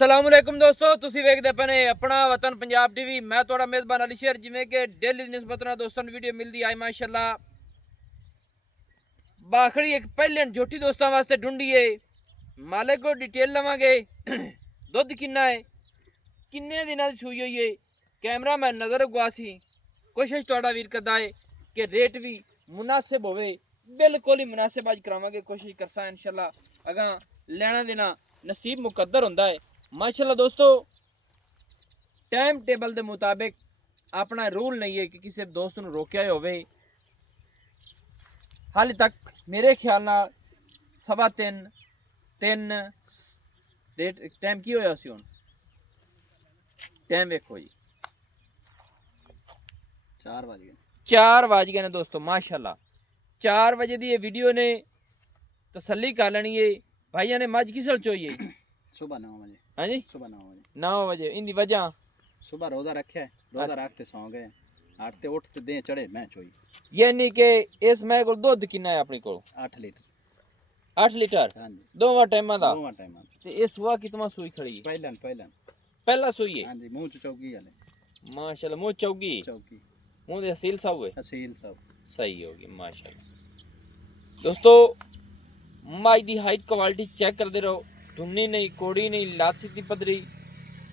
असलामुअलैकुम दोस्तों, तुसी वेखदे पे अपना वतन पंजाब टीवी। मैं थोड़ा मेज़बान अली शेर। जिमें कि डेली निस्बत दोस्तों वीडियो मिलती आई माशाल्लाह। बाखड़ी एक पहले झोटी दोस्तों वास्ते ढूंढिए, मालिक को डिटेल लवांगे। दुध किन्ना है, किन्ने दिनां दी सूई हुई है, कैमरा मैन नज़र गुआसी। कोशिश थोड़ा वीर करदा है कि रेट भी मुनासिब होवे, बिल्कुल ही मुनासिब अज करावांगे, कोशिश करसा इंशाल्लाह। अगा लेना देना नसीब मुकद्दर होंदा है माशाल्लाह। दोस्तों टाइम टेबल के मुताबिक अपना रूल नहीं है कि किसी दोस्त को रोकया होवे। हाले तक मेरे ख्याल नाल 3:15 डेट टाइम की होया सी हुण टाइम वेखो जी 4 बज गए ने दोस्तों माशाल्लाह। 4 बजे दी ये वीडियो ने तसल्ली कर लेनी है। भाइयों ने मज किस चोई है सुबह 9 बजे। हाँ जी सुबह 9 बजे। 9 बजे इंदी वजह सुबह रोजा रखे, रोजा रख ते सौ गए, आठते उठते दे चढ़े मैं चोई। यानी कि इस मैं को दुध कितना है अपने को 8 लीटर। 8 लीटर हां जी, दोवां टाइमां दा। दोवां टाइमां ते इस सुआ कितना सुई खड़ी है? पहला सुई है। हां जी, मुंह च चौकी वाले माशाल्लाह। मुंह चौगी मुंह दे असील सब है, असील सब सही होगी माशाल्लाह। दोस्तों माई दी हाइट क्वालिटी चेक करते रहो। धुन्नी नहीं, कोड़ी नहीं, लात सीधी पदरी,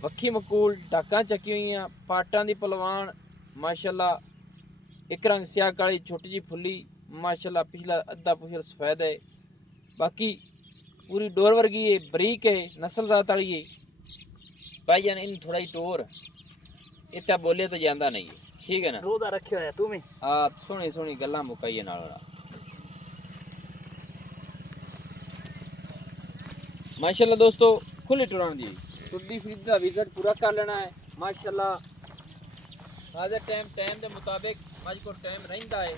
वक्खी मकूल, डाकां चकी हुई, पाटां दी पलवान माशाल्लाह। एक रंग स्याह काली, छोटी जी फुल्ली माशाल्लाह। पिछला अद्धा पुछल सफेद है, बाकी पूरी डोर वर्गी है, बरीक है, नस्ल जात वाली है। भाई जान इन थोड़ा ही टोर इतना बोले तो जाता नहीं है, ठीक है ना। रोजा रखे होया तू में हाँ सोहनी सोहनी गल्लां मुकाइए नाल माशाल्लाह। दोस्तों खुले टुरान दी टुड्डी फीड का विजिट पूरा कर लेना है माशाल्लाह। आज टाइम के मुताबिक मज को टाइम रहिंदा है।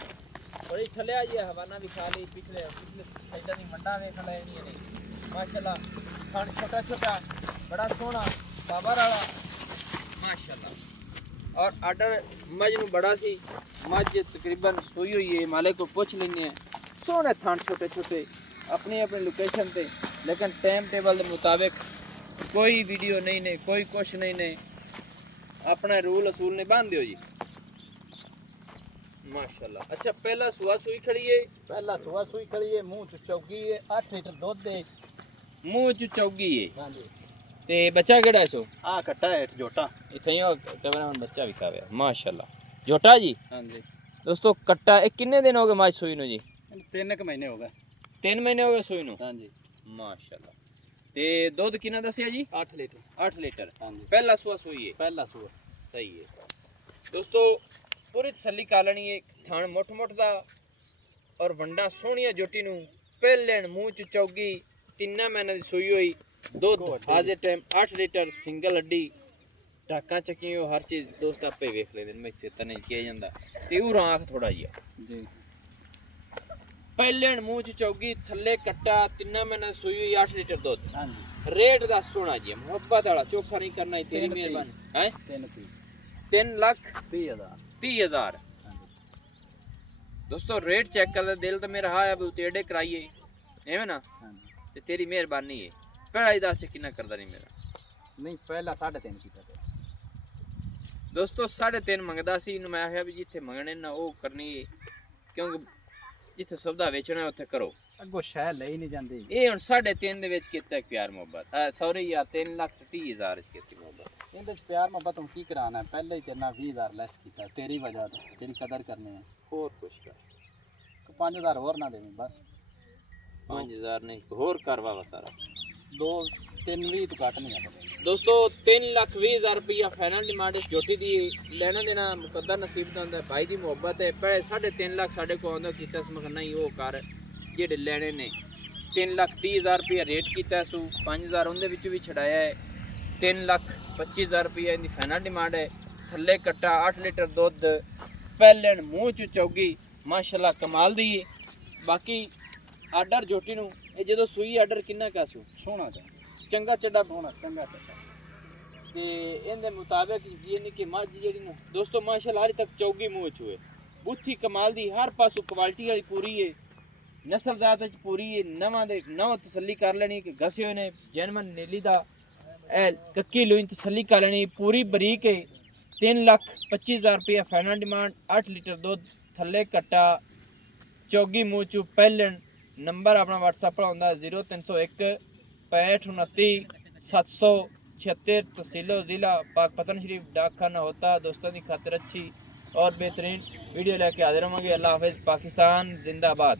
बड़ी थले आई है, हवाना भी खा ली, पिछले साइडा दी मंडा वेख लेनी ने माशाल्लाह। खान छोटा छोटा बड़ा सोहना बाबर वाला माशाल्लाह। और आर्डर मज नूं बड़ा सी मज तकरीबन सोई हुई है, मालिक को पूछ लेने हैं। सोहने थान छोटे छोटे अपनी अपनी लोकेशन पे, लेकिन टाइम टेबल के मुताबिक कोई वीडियो नहीं ने, कोई कुछ नहीं ने, अपना रूल असूल ने बांध दियो जी माशाल्लाह। अच्छा पहला सुआ सुई खड़ी है, पहला सुबह सुई खड़ी है, मुंह च चौकी है, 8 लीटर दूध दे, मुंह च चौगी है। हां जी। ते बच्चा केड़ा है सो? आ कट्टा है जोटा इथे ही कैमरा में बच्चा भी खावे माशाल्लाह। जोटा जी। हां जी। दोस्तों कट्टा एक कितने दिन हो गए माज सुई नु जी? 3 महीने हो गए। 3 महीने हो गए सुई नु। हां जी। माशाल्लाह। ते दूध कितना दसिया जी? 8 लीटर। 8 लीटर। हां जी। पहला सुआ सुई है, पहला सुबह सही है। दोस्तों पूरी तसल्ली कर लेनी है। थान मुठ मुठ दा और वंडा सोहनिया जोटी नू पहले मुंह च चौगी 3 महीने दी सुई हुई। दुध आज टाइम 8 लीटर, सिंगल हड्डी, टाकां चकी हो, हर चीज दोस्त आपे वेख लेते मैं चेता नहीं किया जाता। ते ऊ राख थोड़ा जिहा जी। पहले मुंह च चौगी, थल्ले कट्टा, 3 महीने सुई हुई, 8 लीटर दुध। हां जी। रेट दा सोना जी, मोहब्बत वाला, चोखा नहीं करना ही, तेरी मेहरबानी है। 3,30,000 दोस्तों रेट चेक कर, दिल तो मेरा हा है तेरे कराइए एवं ना, ते तेरी मेहरबानी है। पढ़ाई दस कितना करदा नहीं मेरा नहीं, पहला 3.5 कीता ते दोस्तों 3.5 मंगदा सी। मैं आख्या भी जिथे मंगने ना वो करनी है, क्योंकि जिथे सौदा वेचना उत्थे करो। अगो शह ले ही नहीं जांदी। ये हुण 3.5 दे विच कीता प्यार मोहब्बत, सॉरी यार 3,30,000 च कीती मोहब्बत। इहदे च प्यार मोहब्बत हम की कराना है, पहले ही तेरे 20,000 लेस कीता तेरी वजह ते, तेरी कदर करनी है। होर कुछ कर 5,000 और ना देवी बस। 5,000 नहीं होर कर वावा सारा 2 3 20 तो घट नहीं है दोस्तों। 3,20,000 रुपया फाइनल डिमांड इस जोटी दी। लेना देना मुकद्दर नसीब दा हुंदा, भाई दी मोहब्बत है। पहले 3.5 लाख साढ़े को आंदा कीता समझ नहीं वो कर जेडे लेने ने। 3,30,000 रुपया रेट कीता सू, 5,000 उनदे विच भी छड़ाया है। 3,25,000 रुपया इनकी फाइनल डिमांड है। थल्ले कट्टा, 8 लीटर दुध, पहले मुँह च चौगी माशाल्लाह कमाल दी। बाकी आर्डर जोटी नू ये जो सुई आर्डर किन्ना का सू सोना चा चंगा चड्डा सोना चंगा चंगा ते इनके मुताबिक यानी कि मझ जी दोस्तों माशाल्लाह हाली तक चौगी मुँह च हुए, बुत्थी कमाल दी, हर पासों क्वालिटी वाली पूरी है, नस्ल जात पूरी है। नवां दे नव तसल्ली कर लेनी कि घसे हुए ने जैनमन नीली दा ए कक्की लोई तसली कर लेनी पूरी बरीक है 3,25,000 रुपया फाइनल डिमांड 8 लीटर दूध थले कट्टा चौगी मूँह चू पहलन नंबर अपना व्हाट्सएप पर आंदा 0301 6529 776 तहसीलो ज़िला पाकपतन शरीफ डाकखाना होता। दोस्तों की खातिर अच्छी और बेहतरीन वीडियो लेके हाजिर होंगे। अल्लाह हाफिज़। पाकिस्तान जिंदाबाद।